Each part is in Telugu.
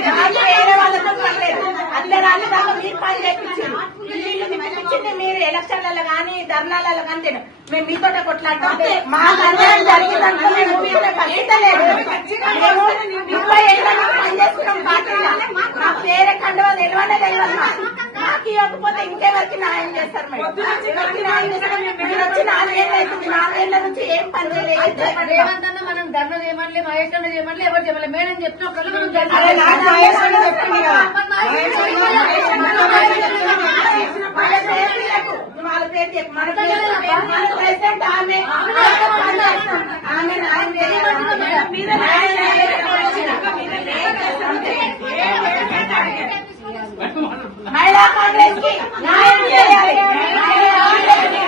వేరే వాళ్ళతో పర్లేదు అందరు దాకా మీరు పని చేయించారు ఇల్లు తిప్పించింది మీరు ఎలక్షన్లలో కానీ ధర్నాలలో కానీ తిన మేము మీతో కొట్లాడతాం మా జరిగిందంటే మేము మేము ముప్పై ఏళ్ళ పని పార్టీలో మా పేరే కండువా తెలియనే తెలియదు మాకు. ఇవ్వకపోతే ఇంకెవరికి న్యాయం చేస్తారు మేడం ఎవరికి న్యాయం చేస్తారు మీరు వచ్చి నాలుగేళ్ళు అవుతుంది నాలుగేళ్ళ నుంచి ఏం పని చేయలేదు మనం ధర్నా చేయమని మహేష్ అన్న చేయమని ఎవరు చేయమని మేడం చెప్పినప్పుడు మనం అరే ధర్నా నాకు మహేష్ అన్న చెప్పింది కదా. మహేష్ అన్న, మహేష్ అన్న, మహేష్ అన్న వాళ్ళ పేరు తీయకు. వాళ్ళ పేరు తీయకు. మన పేరు మన ప్రెసిడెంట్ ఆమె ఆమె న్యాయం చేయాలి. మీద న్యాయం చేయాలి. మహిళా కాంగ్రెస్కి న్యాయం చేయాలి మహిళా కాంగ్రెస్కి.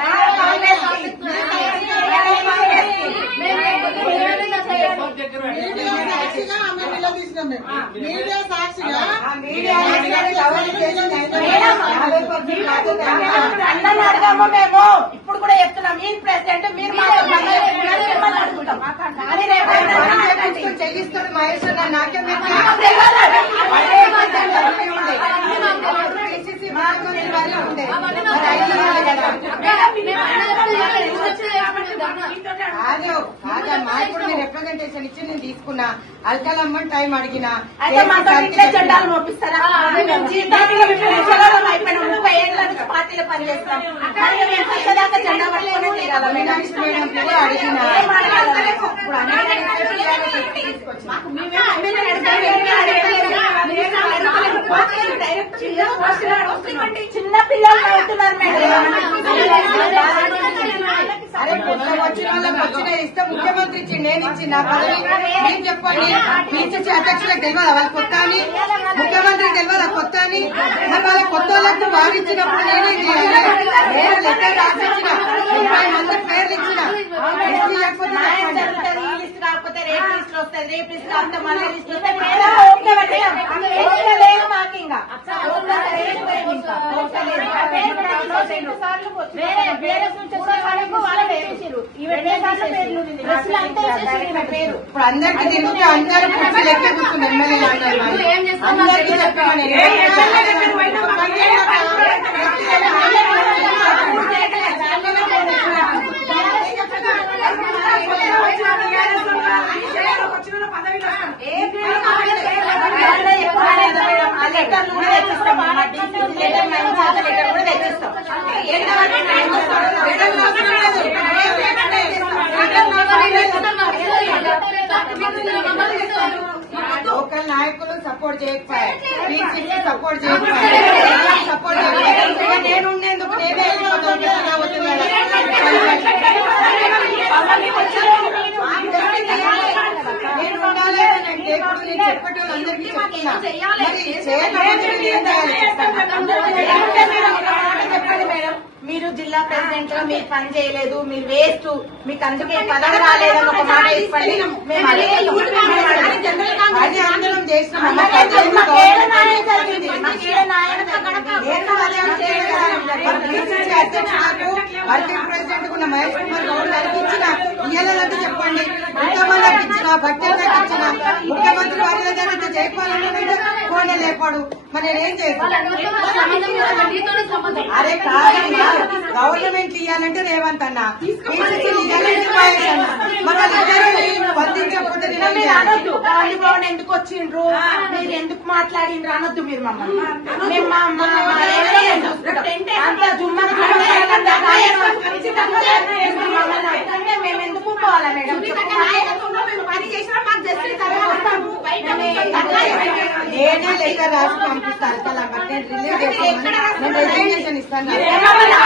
మహిళా కాంగ్రెస్కి. మహిళా కాంగ్రెస్కి. మీడియా సాక్షిగా ఆమె నిలదీసినాం మేము. మీడియా సాక్షిగా అడగాము మేము. ఇప్పుడు కూడా చెప్తున్నాం. మీరు ప్రెసిడెంట్ మీరు మాతో మిమ్మల్ని అడుగుతాం. మీరు కదా. కాదు కాదమ్మా ఇప్పుడు రిప్రజెంటేషన్ ఇచ్చి నేను తీసుకున్నా. అల్కలమ్మని టైం అడిగినా. అయితే మాతో ఇట్లే మేము ముప్పై ఏళ్ళ నుంచి పార్టీలో పనిచేస్తాం. జెండా పట్టుకునే తీరాలి? మేడం. కూడా అడిగినా? ఇప్పుడు అన్ని చిన్న పిల్లలు అవుతున్నారు అరే కొత్త వచ్చిన వాళ్ళకి వచ్చిన ఇస్తే ముఖ్యమంత్రి ఇచ్చి నేను ఇచ్చిన పదవి మీరు చెప్పండి? పిసిసి అధ్యక్షులకు తెలియదా? వాళ్ళ కొత్త అని? ముఖ్యమంత్రి తెలియదా? కొత్త అని? వాళ్ళ కొత్త వాళ్ళకు బాగా ఇచ్చినప్పుడు నేనేం నేను లెక్క రాసిచ్చిన ముప్పై మంది పేర్లు ఇచ్చిన లిస్టు లేకపోతే న్యాయం చెప్పండి. జరుగుతుంది ఈ లిస్ట్ రాకపోతే రేపు లిస్ట్ వస్తుంది రేపు లిస్ట్ రాకపోతే మళ్ళీ లిస్ట్ వస్తే మేడం ఓకే పెట్టేయం. ఓకే లేదు మాకు ఇంకా ఓకే లేదు మేము ఇంకా. ఓకే లేదు. రెండు సార్లు వేరే వేరే నుంచి వచ్చే వాళ్ళకు వాళ్ళే వేసేసిర్రు. ఇప్పుడు అందరికి తిరుగుతూ అందరూ కూర్చుని చేస్తాం? అందరికీ చెప్పిన నాయకులు సపోర్ట్ చేయకపోయారు పిసిసి సపోర్ట్ చేయకపోయారు సపోర్ట్ చేయకపోయారు నేను ఉండేందుకు నేనే వెళ్ళిపోతాను కదా వద్దులేదా? నేను ఉండాలి. అని అంటే ఇప్పుడు నేను చెప్పేటోళ్ళు అందరికీ చెప్తున్నా. మరి చేయకపోతే మీరు జిల్లా ప్రెసిడెంట్గా మీరు పని చేయలేదు మీరు వేస్ట్ మీకు అందుకే పదవి రాలేదని ఒక మాట చెప్పండి. చేసినాం వర్కింగ్ ప్రెసిడెంట్ ఉన్న మహేష్ కుమార్ గౌడ్ గారికి ఇచ్చిన ఇయ్యాలంటే చెప్పండి. ఇచ్చిన ముఖ్యమంత్రి వారి దగ్గర ఫోన్ లేపాడు మరి నేనేం చేస్తాను అరే కాదమ్మా గవర్నమెంట్ ఇవ్వాలంటే రేవంత్ అన్న. భవన్ ఎందుకు వచ్చిండ్రు? మీరు ఎందుకు మాట్లాడిండ్రు? అనొద్దు మీరు మమ్మల్ని. అంత జుమ్మా ఖచ్చితంగా చేస్తున్నారు మమ్మల్ని అడగండి, మేము ఎందుకు పోవాలా మేడం నేనే లెక్క రాసి పంపిస్తాను. అసలు అక్కడ నేను రిలీజ్ చేస్తాను ఇస్తాను. మమ్మల్ని